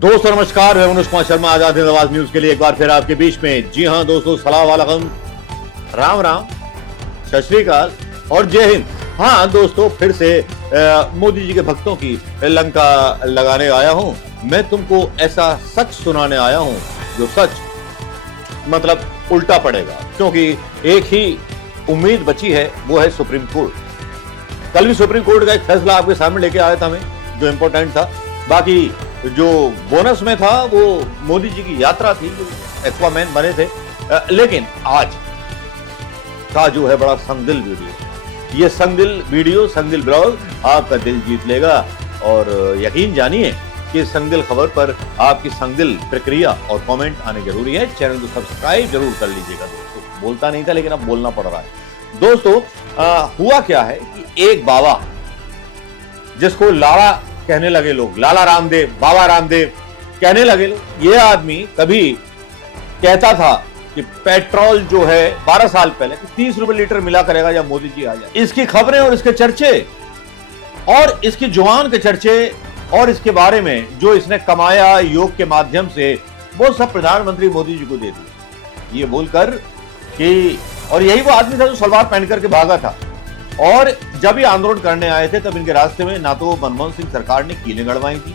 दोस्तों नमस्कार, मैं मनोज कुमार शर्मा आजाद हिंद आवाज न्यूज के लिए एक बार फिर आपके बीच में। जी हां दोस्तों, सलाम वालेकुम, राम राम, सत श्री अकाल और जय हिंद। हाँ दोस्तों, फिर से मोदी जी के भक्तों की लंका लगाने आया हूं। मैं तुमको ऐसा सच सुनाने आया हूं जो सच मतलब उल्टा पड़ेगा, क्योंकि एक ही उम्मीद बची है, वो है सुप्रीम कोर्ट। कल भी सुप्रीम कोर्ट का एक फैसला आपके सामने लेके आया था मैं, जो इंपॉर्टेंट था। बाकी जो बोनस में था वो मोदी जी की यात्रा थी, जो एक्वामैन बने थे। लेकिन आज का जो है बड़ा संगदिल वीडियो, ये संगदिल वीडियो, संगदिल ब्लॉग आपका दिल जीत लेगा। और यकीन जानिए कि संगदिल खबर पर आपकी संगदिल प्रक्रिया और कमेंट आने जरूरी है। चैनल को सब्सक्राइब जरूर कर लीजिएगा दोस्तों। बोलता नहीं था लेकिन अब बोलना पड़ रहा है दोस्तों। हुआ क्या है कि एक बाबा, जिसको लाला कहने लगे लोग, लाला रामदेव, बाबा रामदेव कहने लगे लोग, ये आदमी कभी कहता था कि पेट्रोल जो है 12 साल पहले 30 रुपए लीटर मिला करेगा जब मोदी जी आ जाए। इसकी खबरें और इसके चर्चे और इसकी जुबान के चर्चे और इसके बारे में जो इसने कमाया योग के माध्यम से, वो सब प्रधानमंत्री मोदी जी को दे दिया, ये बोलकर कि, और यही वो आदमी था जो सलवार पहन करके भागा था। और जब ये आंदोलन करने आए थे तब इनके रास्ते में ना तो मनमोहन सिंह सरकार ने कीलें गड़वाई थी,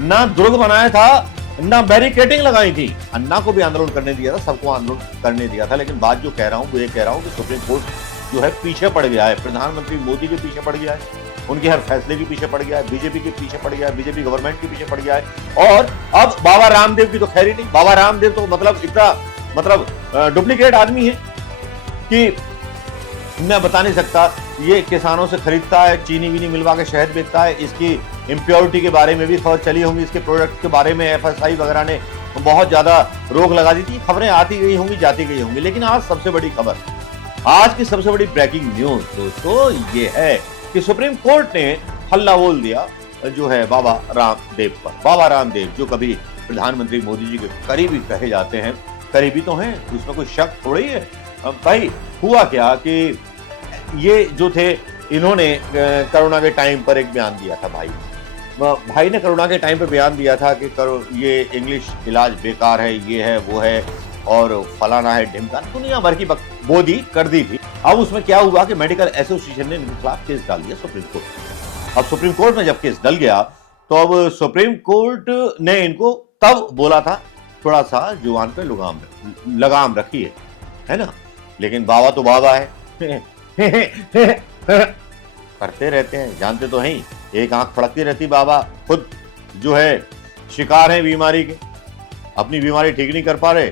ना दुर्ग बनाया था, ना बैरिकेडिंग लगाई थी। अन्ना को भी आंदोलन करने दिया था, सबको आंदोलन करने दिया था। लेकिन बात जो कह रहा हूं वो ये कह रहा हूं कि सुप्रीम कोर्ट जो है पीछे पड़ गया है, प्रधानमंत्री मोदी के पीछे पड़ गया है, उनके हर फैसले के पीछे पड़ गया है, बीजेपी के पीछे पड़ गया है, बीजेपी गवर्नमेंट के पीछे पड़ गया है। और अब बाबा रामदेव की तो खैर ही नहीं। बाबा रामदेव तो मतलब इतना डुप्लीकेट आदमी है कि मैं बता नहीं सकता। ये किसानों से खरीदता है, चीनी वीनी मिलवा के शहद बेचता है। इसकी इम्प्योरिटी के बारे में भी खबर चली होंगी, इसके प्रोडक्ट के बारे में एफएसआई वगैरह ने बहुत ज्यादा रोक लगा दी थी। खबरें आती गई होंगी, जाती गई होंगी, लेकिन आज सबसे बड़ी खबर, आज की सबसे बड़ी ब्रेकिंग न्यूज दोस्तों ये है कि सुप्रीम कोर्ट ने हल्ला बोल दिया जो है बाबा रामदेव पर। बाबा रामदेव जो कभी प्रधानमंत्री मोदी जी के करीबी कहे जाते हैं, करीबी तो हैं, उसमें कोई शक थोड़ी है भाई। हुआ क्या कि ये जो थे, इन्होंने कोरोना के टाइम पर एक बयान दिया था। भाई ने कोरोना के टाइम पर बयान दिया था कि ये इंग्लिश इलाज बेकार है, ये है वो है और फलाना है ढिमकाना, दुनिया भर की बोधी कर दी थी। अब उसमें क्या हुआ कि मेडिकल एसोसिएशन ने इनके खिलाफ केस डाल दिया सुप्रीम कोर्ट। अब सुप्रीम कोर्ट में जब केस डल गया तो अब सुप्रीम कोर्ट ने इनको तब बोला था थोड़ा सा जुबान पे लगाम रखिए, है ना। लेकिन बाबा तो बाबा है करते रहते हैं, जानते तो हैं, एक आंख फड़कती रहती। बाबा खुद जो है शिकार है बीमारी के, अपनी बीमारी ठीक नहीं कर पा रहे,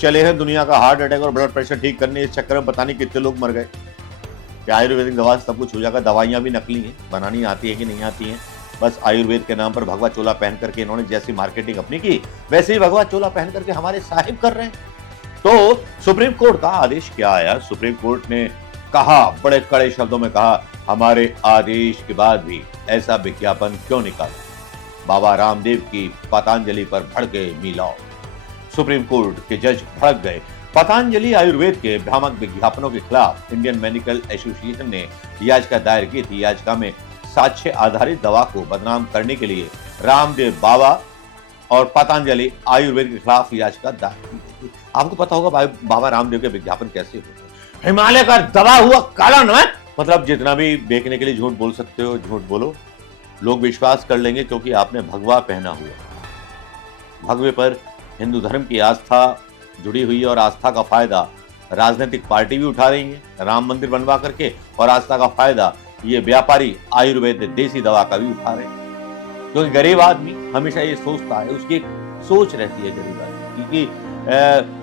चले हैं दुनिया का हार्ट अटैक और ब्लड प्रेशर ठीक करने, इस चक्कर में पता नहीं कितने लोग मर गए। कि आयुर्वेदिक दवा से सब कुछ हो जाएगा, दवाइयां भी नकली हैं, बनानी आती है कि नहीं आती हैं। बस आयुर्वेद के नाम पर भगवा चोला पहन करके इन्होंने जैसी मार्केटिंग अपनी की, वैसे ही भगवा चोला पहन करके हमारे साहिब कर रहे हैं। तो सुप्रीम कोर्ट का आदेश क्या आया? सुप्रीम कोर्ट ने कहा, बड़े कड़े शब्दों में कहा, हमारे आदेश के बाद भी ऐसा विज्ञापन क्यों निकाला? बाबा रामदेव की पतंजलि पर भड़के मिलाओ। सुप्रीम कोर्ट के जज भड़क गए। पतंजलि आयुर्वेद के भ्रामक विज्ञापनों के खिलाफ इंडियन मेडिकल एसोसिएशन ने याचिका दायर की थी। याचिका में साक्ष्य आधारित दवा को बदनाम करने के लिए रामदेव बाबा और पतंजलि आयुर्वेद के खिलाफ याचिका दायर की थी। आपको पता होगा बाबा रामदेव के विज्ञापन कैसे होते हैं। हिमालय का दबा हुआ काला नमक, मतलब जितना भी बेचने के लिए झूठ बोल सकते हो झूठ बोलो, लोग विश्वास कर लेंगे क्योंकि आपने भगवा पहना हुआ। भगवे पर हिंदू धर्म की आस्था जुड़ी हुई है और आस्था का फायदा राजनीतिक पार्टी भी उठा रही है राम मंदिर बनवा करके, और आस्था का फायदा ये व्यापारी आयुर्वेद देसी दवा का भी उठा रहे हैं। क्योंकि गरीब आदमी हमेशा ये सोचता है, उसकी एक सोच रहती है गरीब आदमी की,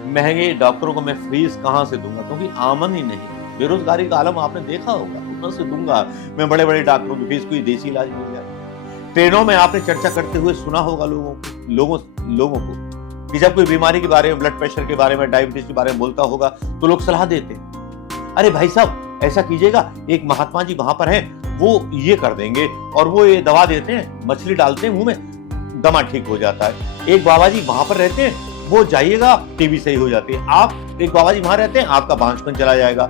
महंगे डॉक्टरों को मैं फीस कहां से दूंगा, क्योंकि आमन ही नहीं। बेरोजगारी का आलम आपने देखा होगा, उतना से दूंगा मैं बड़े बड़े डॉक्टरों की फीस, कोई देसी इलाज मिल जाए। ट्रेनों में आपने चर्चा करते हुए सुना होगा लोगों को कि जब कोई बीमारी के बारे में, ब्लड प्रेशर के बारे में, डायबिटीज के बारे में बोलता होगा तो लोग सलाह देते हैं, अरे भाई साहब ऐसा कीजिएगा, एक महात्मा जी वहां पर हैं, वो ये कर देंगे और वो ये दवा देते हैं, मछली डालते हैं मुंह में, दमा ठीक हो जाता है। एक बाबा जी वहां पर रहते हैं, वो जाइएगा टीबी सही हो जाती है। आप एक बाबा जी वहां रहते हैं, आपका बांझपन चला जाएगा।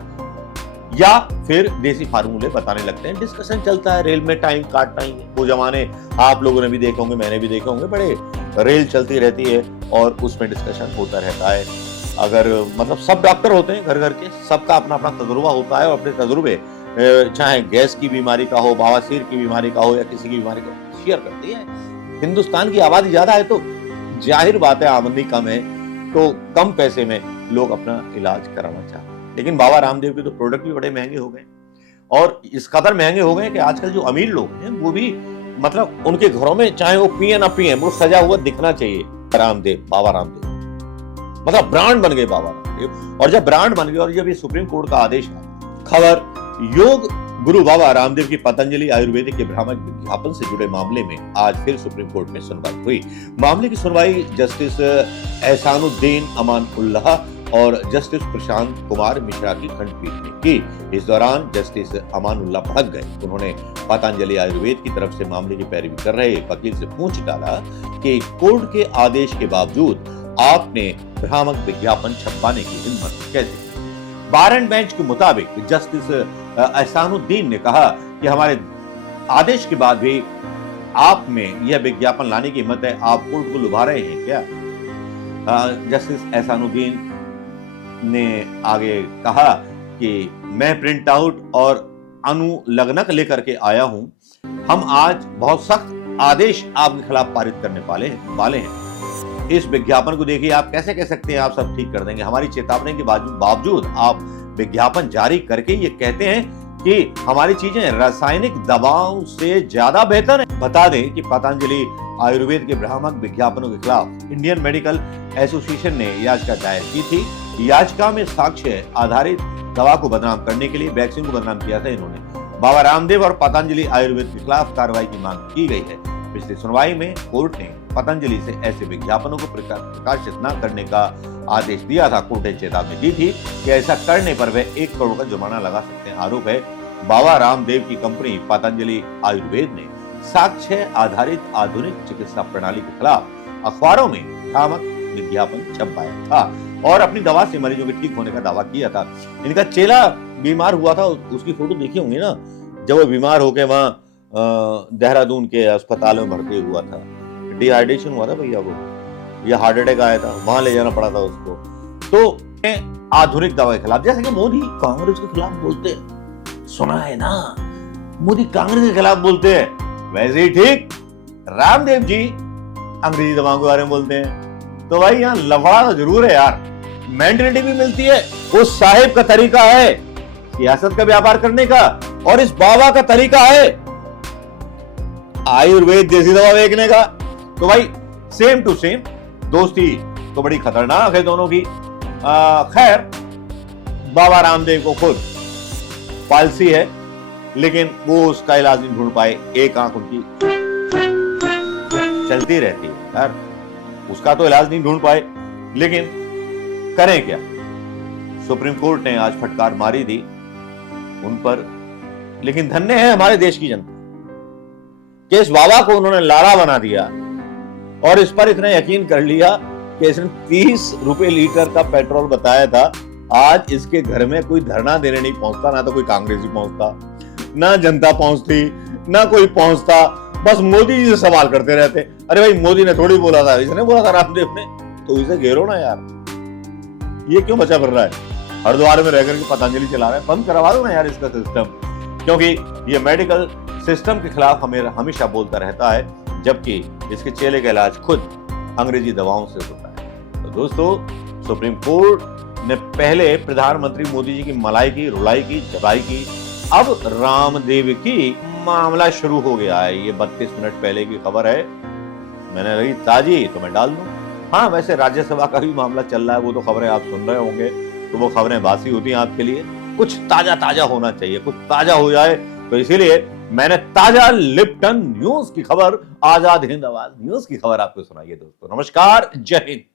या फिर देसी फार्मूले बताने लगते हैं, डिस्कशन चलता है, रेल में टाइम काटना ही है। वो जमाने आप लोगों ने भी देखे होंगे, मैंने भी देखे होंगे, बड़े रेल चलती रहती है और उसमें डिस्कशन होता रहता है। अगर मतलब सब डॉक्टर होते हैं घर घर के, सबका अपना अपना तजुर्बा होता है और अपने तजुर्बे चाहे गैस की बीमारी का हो, बवासीर की बीमारी का हो या किसी की बीमारी का हो, शेयर करती है। हिंदुस्तान की आबादी ज्यादा है तो जाहिर बात है आमदनी कम है, तो कम पैसे में लोग अपना इलाज कराना चाहते हैं। लेकिन बाबा रामदेव के तो प्रोडक्ट भी बड़े महंगे हो गए और इस कदर महंगे हो गए कि आजकल जो अमीर लोग हैं वो भी मतलब उनके घरों में चाहे वो पिए ना पिए वो सजा हुआ दिखना चाहिए रामदेव, बाबा रामदेव, मतलब ब्रांड बन गए बाबा रामदेव। और जब ब्रांड बन गए और जब ये सुप्रीम कोर्ट का आदेश आया, खबर योग गुरु बाबा रामदेव की पतंजलि आयुर्वेदिक के भ्रामक विज्ञापन से जुड़े मामले में आज फिर सुप्रीम कोर्ट में सुनवाई हुई। मामले की सुनवाई जस्टिस एहसानुद्दीन अमान उल्लाह और जस्टिस प्रशांत कुमार मिश्रा की खंडपीठ ने की। इस दौरान जस्टिस अमान उल्लाह भड़क गए। उन्होंने पतंजलि आयुर्वेद की तरफ से मामले की पैरवी कर रहे वकील से पूछ डाला कि कोर्ट के आदेश के बावजूद आपने भ्रामक विज्ञापन छपवाने की हिम्मत कैसे? बार एंड बेंच के मुताबिक जस्टिस एहसानुद्दीन ने कहा कि हमारे आदेश के बाद भी आप में यह विज्ञापन लाने की हिम्मत है, आप कोर्ट को लुभा रहे हैं क्या? जस्टिस एहसानुद्दीन ने आगे कहा कि मैं प्रिंट आउट और अनुलग्नक लेकर के आया हूं। हम आज बहुत सख्त आदेश आपके खिलाफ पारित करने वाले हैं। इस विज्ञापन को देखिए, आप कैसे कह सकते हैं आप सब ठीक कर देंगे? हमारी चेतावनी के बावजूद आप विज्ञापन जारी करके ये कहते हैं कि हमारी चीजें रासायनिक दवाओं से ज्यादा बेहतर है। बता दें कि पतंजलि आयुर्वेद के भ्रामक विज्ञापनों के खिलाफ इंडियन मेडिकल एसोसिएशन ने याचिका दायर की थी। याचिका में साक्ष्य आधारित दवा को बदनाम करने के लिए वैक्सीन को बदनाम किया था इन्होंने। बाबा रामदेव और पतंजलि आयुर्वेद के खिलाफ कार्रवाई की मांग की गई है। पिछली सुनवाई में कोर्ट ने पतंजलि से ऐसे विज्ञापनों को प्रकाशित न करने का आदेश दिया था। कोर्ट ने चेतावनी दी थी कि ऐसा करने पर वे 1 करोड़ का जुर्माना लगा सकते हैं। आरोप है बाबा रामदेव की कंपनी पतंजलि आयुर्वेद ने साक्ष्य आधारित आधुनिक चिकित्सा प्रणाली के खिलाफ अखबारों में भ्रामक विज्ञापन छपवाया था और अपनी दवा से मरीजों के ठीक होने का दावा किया था। इनका चेला बीमार हुआ था, उसकी फोटो देखी होंगी ना, जब वो बीमार होके वहां देहरादून के अस्पताल में भर्ती हुआ था। डिहाइड्रेशन हुआ था भैया को, या हार्ट अटैक आया था, वहां ले जाना पड़ा था उसको। तो आधुनिक दवा के खिलाफ, जैसे कि मोदी कांग्रेस के खिलाफ बोलते हैं, सुना है ना, मोदी कांग्रेस के खिलाफ बोलते हैं, वैसे ही ठीक रामदेव जी अंग्रेजी दवाओं के बारे में बोलते हैं। तो भाई यहाँ लफड़ा तो जरूर है यार, मेंटलिटी भी मिलती है। उस साहिब का तरीका है सियासत का व्यापार करने का और इस बाबा का तरीका है आयुर्वेद जैसी दवा बेचने का। तो भाई सेम टू सेम, दोस्ती तो बड़ी खतरनाक है दोनों की। खैर, बाबा रामदेव को खुद पालसी है लेकिन वो उसका इलाज नहीं ढूंढ पाए। एक आंख उनकी चलती रहती है यार, उसका तो इलाज नहीं ढूंढ पाए, लेकिन करें क्या? सुप्रीम कोर्ट ने आज फटकार मारी थी उन पर, लेकिन धन्य है हमारे देश की जनता कि इस बाबा को उन्होंने लाड़ा बना दिया और इस पर इतना यकीन कर लिया कि इसने 30 रुपए लीटर का पेट्रोल बताया था। आज इसके घर में कोई धरना देने नहीं पहुंचता, ना तो कोई कांग्रेसी पहुंचता, ना जनता पहुंचती, ना कोई पहुंचता, बस मोदी जी से सवाल करते रहते। अरे भाई मोदी ने थोड़ी बोला था, इसने बोला था रामदेव ने, तो इसे घेरो ना यार, ये क्यों बचा फिर रहा है? हरिद्वार में रहकर के पतंजलि चला रहा है, बंद करवा दो ना यार इसका सिस्टम, क्योंकि ये मेडिकल सिस्टम के खिलाफ हमेशा बोलता रहता है, जबकि इसके चेले का इलाज खुद अंग्रेजी दवाओं से होता है। तो दोस्तों, सुप्रीम कोर्ट ने पहले प्रधानमंत्री मोदी जी की मलाई की, रुलाई की, जबाई की, अब रामदेव की मामला शुरू हो गया है। ये 32 मिनट पहले की खबर है, मैंने रही ताजी तो मैं डाल दूं। हाँ, वैसे राज्यसभा का भी मामला चल रहा है, वो तो खबरें आप सुन रहे होंगे, तो वो खबरें बासी होती हैं आपके लिए। कुछ ताजा होना चाहिए, कुछ ताजा हो जाए, तो इसीलिए मैंने ताजा लिप्टन न्यूज की खबर, आजाद हिंद आवाज न्यूज की खबर आपको सुनाई है। दोस्तों नमस्कार, जय हिंद।